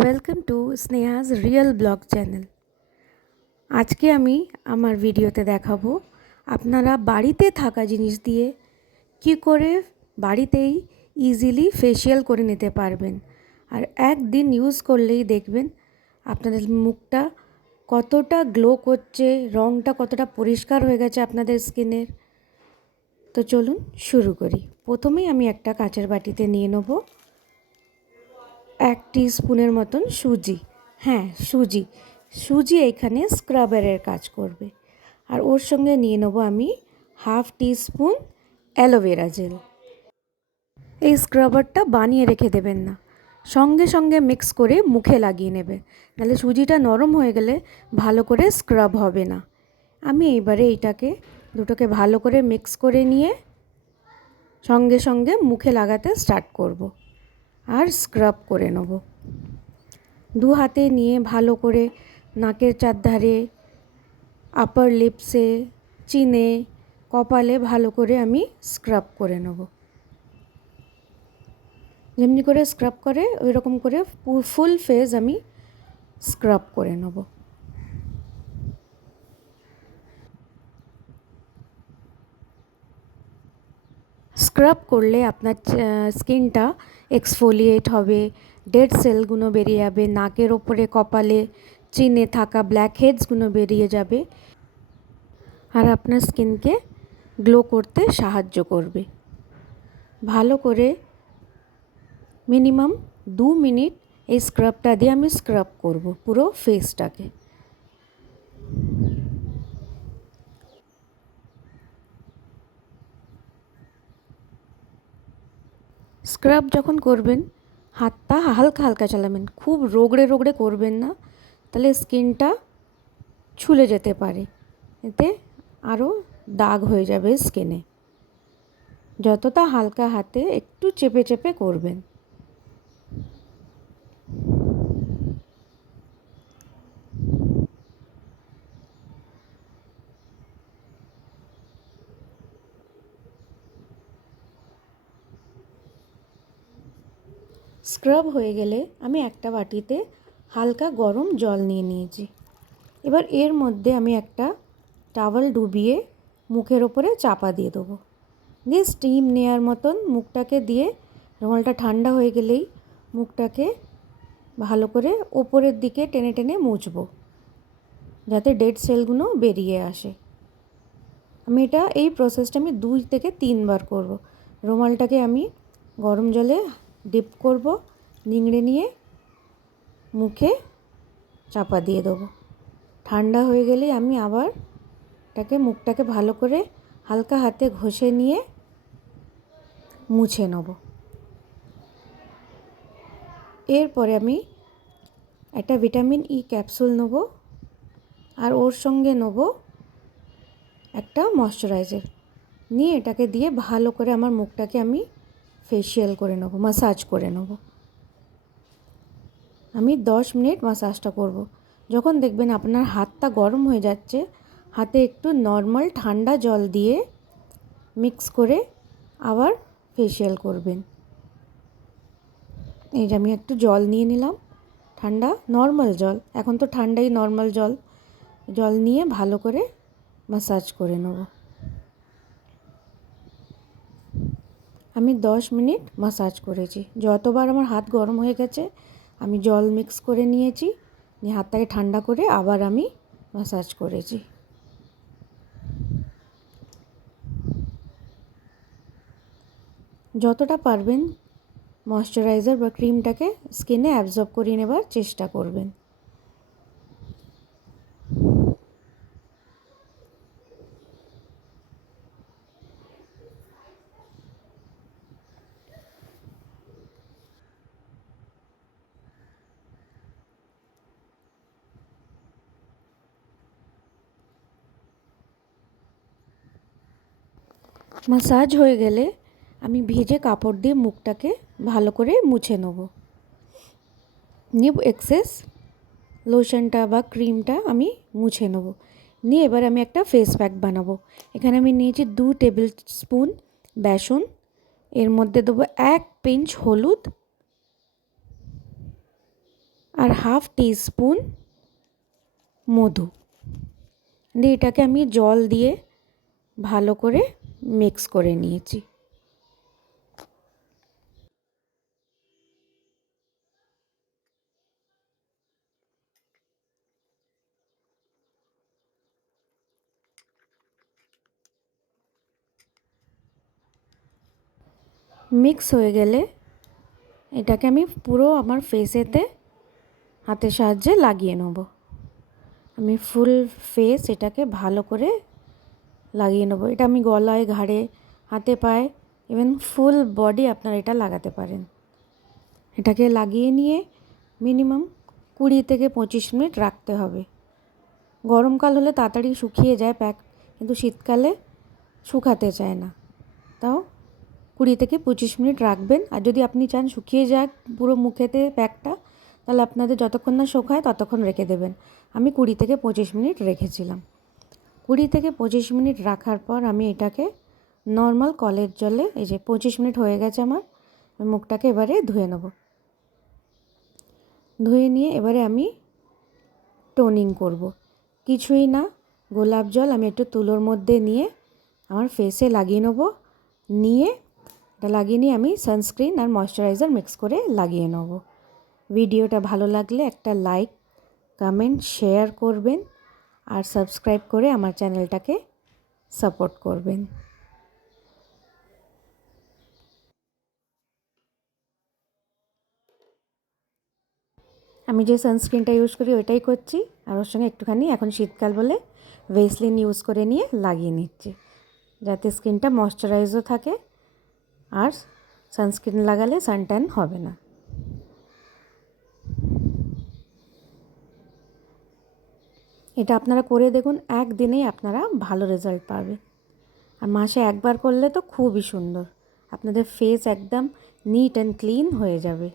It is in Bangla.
Welcome to Sneha's real blog channel. আজকে আমি আমার ভিডিওতে দেখাবো আপনারা বাড়িতে থাকা জিনিস দিয়ে কি করে বাড়িতেই ইজিলি ফেসিয়াল করে নিতে পারবেন। আর একদিন ইউজ করলেই দেখবেন আপনাদের মুখটা কতটা গ্লো করছে, রঙটা কতটা পরিষ্কার হয়ে গেছে আপনাদের স্কিনের। তো চলুন শুরু করি। প্রথমেই আমি একটা কাঁচের বাটিতে নিয়ে নেব 1 টিস্পুনের মতন সুজি। হ্যাঁ, সুজি এখানে স্ক্রাবারের কাজ করবে। আর ওর সঙ্গে নিয়ে নেবো আমি 1/2 টিস্পুন অ্যালোভেরা জেল। এই স্ক্রাবারটা বানিয়ে রেখে দেবেন না, সঙ্গে সঙ্গে মিক্স করে মুখে লাগিয়ে নেবে, নাহলে সুজিটা নরম হয়ে গেলে ভালো করে স্ক্রাব হবে না। আমি এইবারে এইটাকে দুটোকে ভালো করে মিক্স করে নিয়ে সঙ্গে সঙ্গে মুখে লাগাতে স্টার্ট করব আর স্ক্রাব করে নেব। দু হাতে নিয়ে ভালো করে নাকের চারধারে, আপার লিপসে, চিনে, কপালে ভালো করে আমি স্ক্রাব করে নেব। যেমনি করে স্ক্রাব করে ওই রকম করে ফুল ফেস আমি স্ক্রাব করে নেব। স্ক্রাব করলে আপনার স্কিনটা এক্সফোলিয়েট হবে, ডেড সেলগুলো বেরিয়ে যাবে, নাকের ওপরে কপালে চিনে থাকা ব্ল্যাক হেডসগুলো বেরিয়ে যাবে আর আপনার স্কিনকে গ্লো করতে সাহায্য করবে। ভালো করে মিনিমাম 2 মিনিট এই স্ক্রাবটা দিয়ে আমি স্ক্রাব করব পুরো ফেসটাকে। স্ক্রাব যখন করবেন হাতটা হালকা হালকা চালাবেন, খুব রগড়ে রগড়ে করবেন না, তাহলে স্কিনটা ছুলে যেতে পারে, এতে আরও দাগ হয়ে যাবে স্কিনে। যতটা হালকা হাতে একটু চেপে চেপে করবেন। স্ক্রাব হয়ে গেলে আমি একটা বাটিতে হালকা গরম জল নিয়ে নিয়েছি। এবার এর মধ্যে আমি একটা টাওয়াল ডুবিয়ে মুখের ওপরে চাপা দিয়ে দেবো, দিয়ে স্টিম নেওয়ার মতন মুখটাকে দিয়ে রুমালটা ঠান্ডা হয়ে গেলেই মুখটাকে ভালো করে ওপরের দিকে টেনে টেনে মুছবো, যাতে ডেড সেলগুলো বেরিয়ে আসে। আমি এই প্রসেসটা আমি 2 থেকে 3 বার করব। রুমালটাকে আমি গরম জলে ডিপ করব, নিংড়ে নিয়ে মুখে চাপা দিয়ে দেবো। ঠান্ডা হয়ে গেলেই আমি আবার মুখটাকে ভালো করে হালকা হাতে ঘষে নিয়ে মুছে নেব। এরপরে আমি একটা ভিটামিন ই ক্যাপসুল নেব আর ওর সঙ্গে নেব একটা ময়শ্চারাইজার, নিয়ে এটাকে দিয়ে ভালো করে আমার মুখটাকে আমি ফেসিয়াল করে নেব, ম্যাসাজ করে নেব। আমি 10 মিনিট ম্যাসাজটা করব। যখন দেখবেন আপনার হাতটা গরম হয়ে যাচ্ছে, হাতে একটু নর্মাল ঠান্ডা জল দিয়ে মিক্স করে আবার ফেসিয়াল করবেন। এই যে আমি একটু জল নিয়ে নিলাম, ঠান্ডা নর্মাল জল, এখন তো ঠান্ডাই নর্মাল জল নিয়ে ভালো করে ম্যাসাজ করে নেব। আমি 10 মিনিট ম্যাসাজ করেছি। যতবার আমার হাত গরম হয়ে গেছে আমি জল মিক্স করে নিয়েছি, নিয়ে হাতটাকে ঠান্ডা করে আবার আমি ম্যাসাজ করেছি। যতটা পারবেন ময়শ্চারাইজার বা ক্রিমটাকে স্কিনে অ্যাবজর্ব করিয়ে নেবার চেষ্টা করবেন। ম্যাসাজ হয়ে গেলে আমি ভিজে কাপড় দিয়ে মুখটাকে ভালো করে মুছে নেব, নিয়ে এক্সেস লোশনটা বা ক্রিমটা আমি মুছে নেব। নিয়ে এবার আমি একটা ফেস প্যাক বানাবো। এখানে আমি নিয়েছি 2 টেবিল স্পুন বেসন, এর মধ্যে দেবো 1 পিঞ্চ হলুদ, হাফ টিস্পুন মধু দিয়ে এটাকে আমি জল দিয়ে ভালো করে মিক্স করে নিয়েছি। মিক্স হয়ে গেলে এটাকে আমি পুরো আমার ফেসেতে হাতের সাহায্যে লাগিয়ে নেব। আমি ফুল ফেস এটাকে ভালো করে লাগিয়ে নেব। এটা আমি গলায়, ঘাড়ে, হাতে, পায়ে, ইভেন ফুল বডি আপনারা এটা লাগাতে পারেন। এটাকে লাগিয়ে নিয়ে মিনিমাম 20 থেকে 25 মিনিট রাখতে হবে। গরমকাল হলে তাড়াতাড়ি শুকিয়ে যায় প্যাক, কিন্তু শীতকালে শুকাতে চায় না। তাও 20 থেকে 25 মিনিট রাখবেন। আর যদি আপনি চান শুকিয়ে যাক পুরো মুখেতে প্যাকটা, তাহলে আপনাদের যতক্ষণ না শুকায় ততক্ষণ রেখে দেবেন। আমি 20 থেকে 25 মিনিট রেখেছিলাম। 20 থেকে 25 মিনিট রাখার পর আমি এটাকে নর্মাল কলের জলে, এই যে 25 মিনিট হয়ে গেছে আমার, মুখটাকে এবারে ধুয়ে নেব। ধুয়ে নিয়ে এবারে আমি টোনিং করব। কিছুই না, গোলাপ জল আমি একটু তুলোর মধ্যে নিয়ে আমার ফেসে লাগিয়ে নেব। নিয়ে এটা লাগিয়ে নিয়ে আমি সানস্ক্রিন আর ময়শ্চারাইজার মিক্স করে লাগিয়ে নেব। ভিডিওটা ভালো লাগলে একটা লাইক, কমেন্ট, শেয়ার করবেন আর সাবস্ক্রাইব করে আমার চ্যানেলটাকে সাপোর্ট করবেন। আমি যে সানস্ক্রিনটা ইউজ করি ওইটাই করছি, আর ওর সঙ্গে একটুখানি এখন শীতকাল বলে ভেসলিন ইউজ করে নিয়ে লাগিয়ে নিচ্ছি, যাতে স্কিনটা ময়শ্চারাইজও থাকে আর সানস্ক্রিন লাগালে সানট্যান হবে না। এটা আপনারা করে দেখুন, একদিনেই আপনারা ভালো রেজাল্ট পাবেন। আর মাসে একবার করলে তো খুবই সুন্দর, আপনাদের ফেস একদম নিট অ্যান্ড ক্লিন হয়ে যাবে।